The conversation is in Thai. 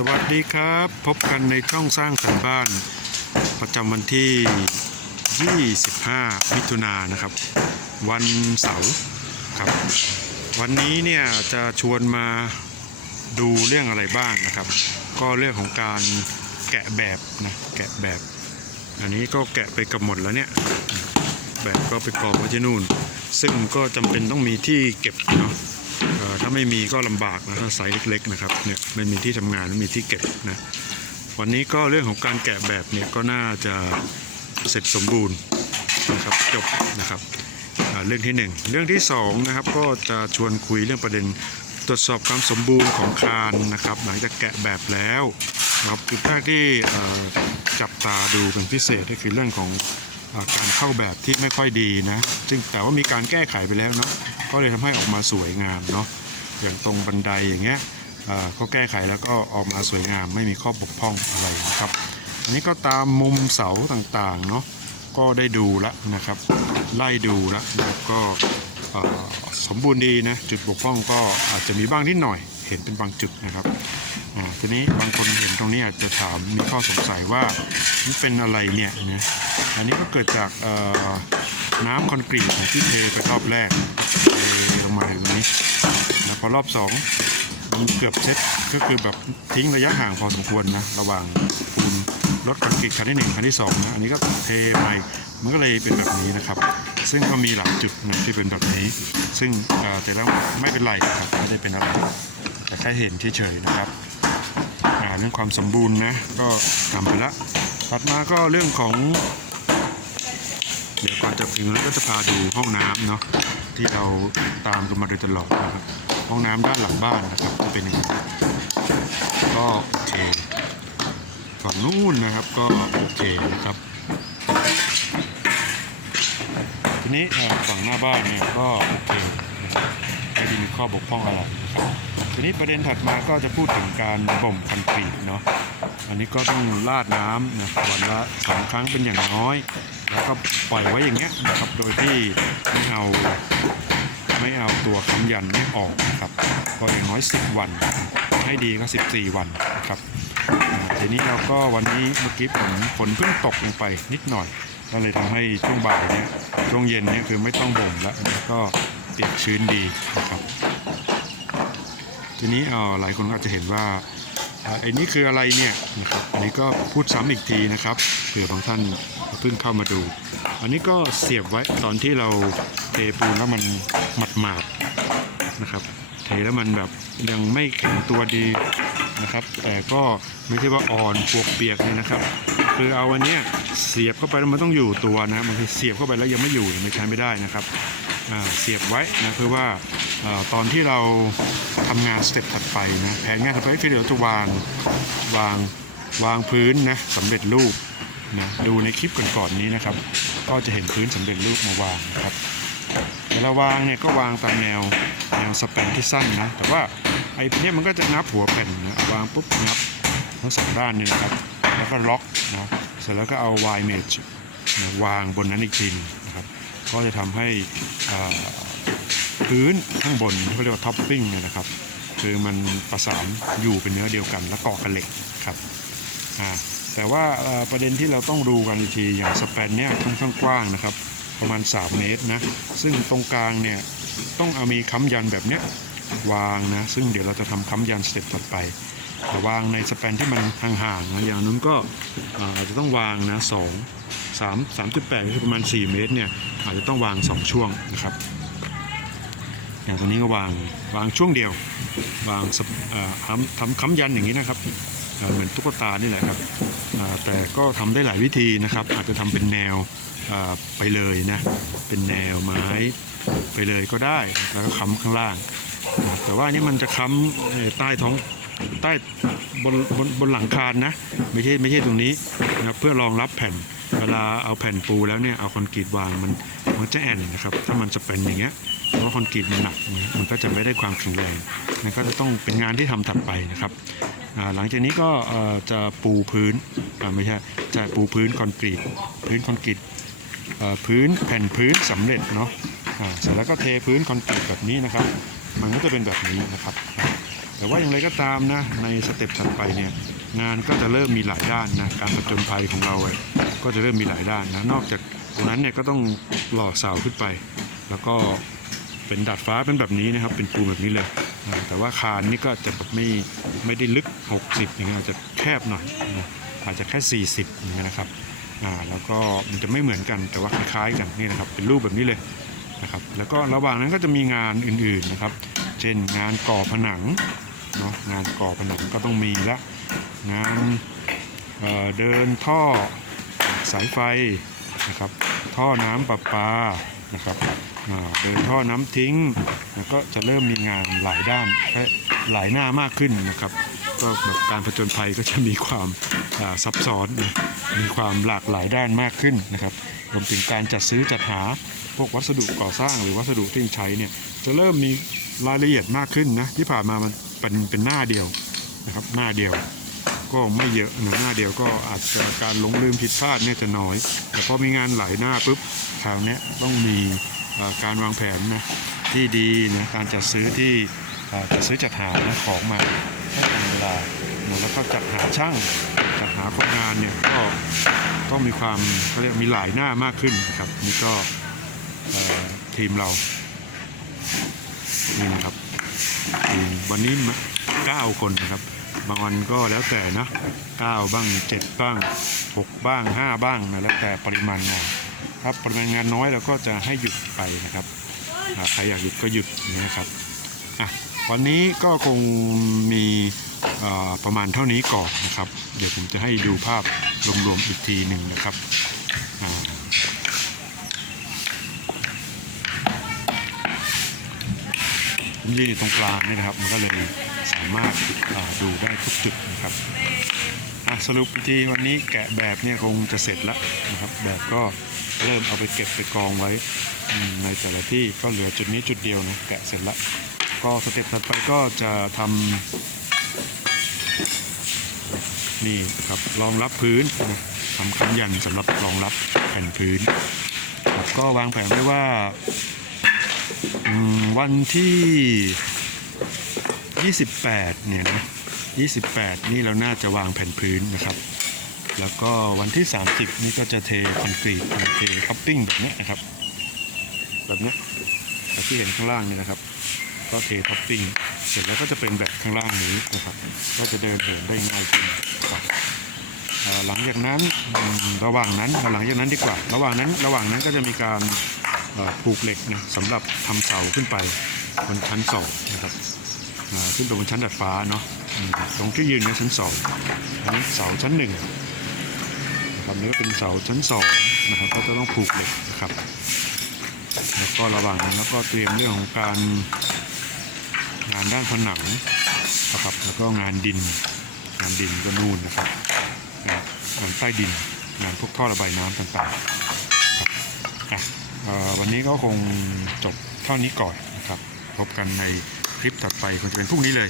สวัสดีครับ พบกันในช่องสร้างสรรค์บ้าน ประจำวันที่ 25 มิถุนายนนะครับ วันเสาร์ครับ วันนี้เนี่ยจะชวนมาดูเรื่องอะไรบ้างนะครับ ก็เรื่องของการแกะแบบนะแกะแบบ อันนี้ก็แกะไปกับหมดแล้วเนี่ยแบบก็ไปกองไว้ที่นู่น ซึ่งก็จำเป็นต้องมีที่เก็บเนาะ ถ้าไม่มีก็ลำบากนะถ้าไซส์เล็กๆนะครับเนี่ยไม่มีที่ทำงานไม่มีที่เก็บนะวันนี้ก็เรื่องของการแกะแบบเนี่ยก็น่าจะเสร็จสมบูรณ์นะครับจบนะครับเรื่องที่หนึ่งเรื่องที่สองนะครับก็จะชวนคุยเรื่องประเด็นตรวจสอบความสมบูรณ์ของคานนะครับ หลังจากแกะแบบแล้วนะครับจุดแรกที่จับตาดูเป็นพิเศษก็คือเรื่องของ การเข้าแบบที่ไม่ค่อยดีนะซึ่งแต่ว่ามีการแก้ไขไปแล้วเนาะก็เลยทำให้ออกมาสวยงามเนาะอย่างตรงบันไดอย่างเงี้ยอ่าก็แก้ไขแล้วก็ออกมาสวยงามไม่มีข้อบกพร่องอะไรนะครับ อันนี้ก็ตามมุมเสาต่างๆเนาะก็ได้ดูแล้วนะครับ ไล่ดูแล้วนะก็สมบูรณ์ดีนะจุดบกพร่องก็อาจจะมีบ้างนิดหน่อยเห็นเป็นบางจุดนะครับอ่าทีนี้บางคนเห็นตรงนี้อาจจะถามมีข้อสงสัยว่ามันเป็นอะไรเนี่ยนะ อันนี้ก็เกิดจากน้ำคอนกรีตที่เทไปรอบแรกเทลงมาอย่างนี้นะพอรอบสองมันเกือบเซ็ตก็คือแบบทิ้งระยะห่างพอสมควรนะระหว่างปูนรถคอนกรีตคันที่หนึ่งคันที่สองนะอันนี้ก็เทใหม่มันก็เลยเป็นแบบนี้นะครับ ซึ่งก็มีหลายจุดนะที่เป็นแบบนี้ ซึ่งแต่แล้วไม่เป็นไรครับไม่ได้เป็นอะไรแต่แค่เห็นเฉยๆนะครับเรื่องความสมบูรณ์นะก็ทำไปละถัดมาก็เรื่องของ เดี๋ยวก่อนจะถึงแล้วก็จะพาดูห้องน้ำเนาะที่เราตามกันมาโดยตลอดนะครับ ห้องน้ำด้านหลังบ้านนะครับจะเป็นอย่างนี้ก็โอเคฝั่งนู้นนะครับก็โอเคนะครับ ทีนี้ฝั่งหน้าบ้านเนี่ยก็โอเคไม่ได้มีข้อบกพร่องอะไรนะครับทีนี้ประเด็นถัดมาก็จะพูดถึงการบ่มคอนกรีตเนาะอันนี้ก็ต้องราดน้ำนะวันละสองครั้งเป็นอย่างน้อย แล้วก็ปล่อยไว้อย่างเงี้ยนะครับโดยที่ไม่เอาไม่เอาตัวค้ำยันไม่ออกนะครับก็อย่างน้อย 10 วัน ให้ดีก็ 14 วันนะครับทีนี้เราก็วันนี้เมื่อกี้ฝนฝนเพิ่งตกลงไปนิดหน่อย ก็เลยทำให้ช่วงบ่ายเนี่ยช่วงเย็นเนี่ยคือไม่ต้องบ่มแล้วก็เปียกชื้นดีนะครับ ทีนี้เออหลายคนก็อาจจะเห็นว่าอ่าไอ้นี่คืออะไรเนี่ยนะครับอันนี้ก็พูดซ้ำอีกทีนะครับเผื่อบางท่าน เพิ่งเข้ามาดู อันนี้ก็เสียบไว้ตอนที่เราเทปูนแล้วมันหมาดหมาดนะครับ เทแล้วมันแบบยังไม่แข็งตัวดีนะครับ แต่ก็ไม่ใช่ว่าอ่อนปวกเปียกเลยนะครับ คือเอาอันเนี้ยเสียบเข้าไปแล้วมันต้องอยู่ตัวนะมันคือเสียบเข้าไปแล้วยังไม่อยู่ไม่ใช้ไม่ได้นะครับเสียบไว้นะเพื่อว่าอตอนที่เราทำงานสเต็ปถัดไปนะแผนงานถัดไปคือเดี๋ยวจะวางวางวางพื้นนะสำเร็จรูป นะดูในคลิปก่อนๆนี้นะครับ ก็จะเห็นพื้นสำเร็จรูปมาวางนะครับเวลาวางเนี่ยก็วางตามแนวแนวสแปนที่สั้นนะแต่ว่าไอ้เนี่ยมันก็จะนับหัวแผ่นนะวางปุ๊บนับทั้งสองด้านนี่นะครับ แล้วก็ล็อกนะเสร็จแล้วก็เอาวายเมจวางบนนั้นอีกทีนึงนะครับ ก็จะทำให้พื้นข้างบนเขาเรียกว่าท็อปปิ้งนะครับ คือมันประสานอยู่เป็นเนื้อเดียวกันและเกาะกันเหล็กครับอ่า แต่ว่าประเด็นที่เราต้องดูกันอีกทีอย่างสแปนเนี่ยค่อนข้างกว้างนะครับ ประมาณ 3 เมตรนะ ซึ่งตรงกลางเนี่ยต้องเอามีค้ำยันแบบเนี้ยวางนะ ซึ่งเดี๋ยวเราจะทำค้ำยันสเต็ปถัดไปแต่วางในสแปนที่มันห่างๆนะอย่างนู้นก็อาจจะต้องวางนะสองสามสามจุดแปดคือประมาณ 4 เมตรเนี่ยอาจจะต้องวาง 2 ช่วงนะครับ อย่างตรงนี้ก็วางวางช่วงเดียว วางทำทำค้ำยันอย่างนี้นะครับ เหมือนตุ๊กตานี่แหละครับ แต่ก็ทำได้หลายวิธีนะครับ อาจจะทำเป็นแนวไปเลยนะเป็นแนวไม้ไปเลยก็ได้แล้วก็ค้ำข้างล่าง แต่ว่านี่มันจะค้ำใต้ท้องใต้บนบนบนหลังคานนะไม่ใช่ไม่ใช่ตรงนี้นะเพื่อรองรับแผ่นเวลาเอาแผ่นปูแล้วเนี่ยเอาคอนกรีตวางมันมันจะแอนนะครับ ถ้ามันจะเป็นอย่างเงี้ยเพราะคอนกรีตมันหนักมันก็จะไม่ได้ความแข็งแรงมันก็จะต้องเป็นงานที่ทำถัดไปนะครับ หลังจากนี้ก็จะปูพื้นไม่ใช่จะปูพื้นคอนกรีตพื้นคอนกรีตพื้นแผ่นพื้นสำเร็จเนาะเสร็จแล้วก็เทพื้นคอนกรีตแบบนี้นะครับ มันก็จะเป็นแบบนี้นะครับ แต่ว่าอย่างไรก็ตามนะในสเต็ปถัดไปเนี่ยงานก็จะเริ่มมีหลายด้านนะการผจญภัยของเราอะก็จะเริ่มมีหลายด้านนะนอกจากตรงนั้นเนี่ยก็ต้องหล่อเสาขึ้นไป แล้วก็ เป็นดาดฟ้าเป็นแบบนี้นะครับ เป็นปูนแบบนี้เลย แต่ว่าคานนี่ก็จะแบบไม่ไม่ได้ลึก 60อย่างเงี้ยอาจจะแคบหน่อยนะอาจจะแค่ 40อย่างเงี้ยนะครับอ่าแล้วก็มันจะไม่เหมือนกันแต่ว่าคล้ายๆกันนี่นะครับ เป็นรูปแบบนี้เลยนะครับ แล้วก็ระหว่างนั้นก็จะมีงานอื่นๆนะครับ เช่นงานก่อผนังเนาะงานก่อผนังก็ต้องมีละงานเเดินท่อสายไฟนะครับ ท่อน้ำประปานะครับ เดินท่อน้ำทิ้งแล้วก็จะเริ่มมีงานหลายด้านและหลายหน้ามากขึ้นนะครับ ก็แบบการผจญภัยก็จะมีความซับซ้อนมีความหลากหลายด้านมากขึ้นนะครับรวมถึงการจัดซื้อจัดหาพวกวัสดุก่อสร้างหรือวัสดุที่ใช้เนี่ยจะเริ่มมีรายละเอียดมากขึ้นนะที่ผ่านมามันเป็นเป็นหน้าเดียวนะครับหน้าเดียว ก็ไม่เยอะนะหน้าเดียวก็อาจจะการหลงลืมผิดพลาดเนี่ยจะน้อย แต่พอมีงานหลายหน้าปุ๊บคราวนี้ต้องมีการวางแผนนะที่ดีนะการจัดซื้อที่จัดซื้อจัดหานะของมาให้ทันเวลาแล้วก็จัดหาช่างจัดหาคนงานเนี่ยก็ต้องมีความเขาเรียกมีหลายหน้ามากขึ้นนะครับนี่ก็ทีมเรานี่นะครับทีมวันนี้มาเก้าคนนะครับ บางวันก็แล้วแต่นะ9บ้าง7บ้าง6บ้าง5บ้างนะแล้วแต่ปริมาณงานถ้าปริมาณงานน้อยเราก็จะให้หยุดไปนะครับใครอยากหยุดก็หยุดนะครับอะวันนี้ก็คงมีประมาณเท่านี้ก่อนนะครับ เดี๋ยวผมจะให้ดูภาพรวมๆอีกทีหนึ่งนะครับผมยืนอยู่ตรงกลางนี่นะครับ มันก็เลย สามารถดูได้ทุกจุดนะครับสรุปอีกทีวันนี้แกะแบบเนี่ยคงจะเสร็จแล้วนะครับ แบบก็เริ่มเอาไปเก็บไปกองไว้ในแต่ละที่ก็เหลือจุดนี้จุดเดียวนะแกะเสร็จแล้วก็สเต็ปถัดไปก็จะทำนี่ครับรองรับพื้นทำคำยันสำหรับรองรับแผ่นพื้นก็วางแผนไว้ว่าวันที่ 28เนี่ยนะ28 นี่เราน่าจะวางแผ่นพื้นนะครับ แล้วก็วันที่ 30 นี่ก็จะเทคอนกรีตเทท็อปปิ้งแบบนี้นะครับ แบบนี้แบบที่เห็นข้างล่างนี่นะครับ ก็เทท็อปปิ้งเสร็จแล้วก็จะเป็นแบบข้างล่างนี้นะครับ ก็จะเดินเหินได้ง่ายขึ้นครับหลังจากนั้นระหว่างนั้นหลังจากนั้นดีกว่า ระหว่างนั้นระหว่างนั้นก็จะมีการปลูกเหล็กนะสำหรับทำเสาขึ้นไปบนชั้นสองนะครับ ขึ้นไปบนชั้นดาดฟ้าเนาะตรงที่ยืนในชั้นสองอันนี้เสาชั้นหนึ่งนะครับนี่ก็เป็นเสาชั้นสองนะครับก็จะต้องปลูกเหล็กนะครับ แล้วก็ระหว่างนั้นแล้วก็เตรียมเรื่องของการงานด้านผนังนะครับแล้วก็งานดิน งานดินก็นู่นนะครับงานงานใต้ดินงานพวกท่อระบายน้ำต่างๆครับวันนี้ก็คงจบเท่านี้ก่อนนะครับ พบกันใน คลิปถัดไปคงจะเป็นพรุ่งนี้เลย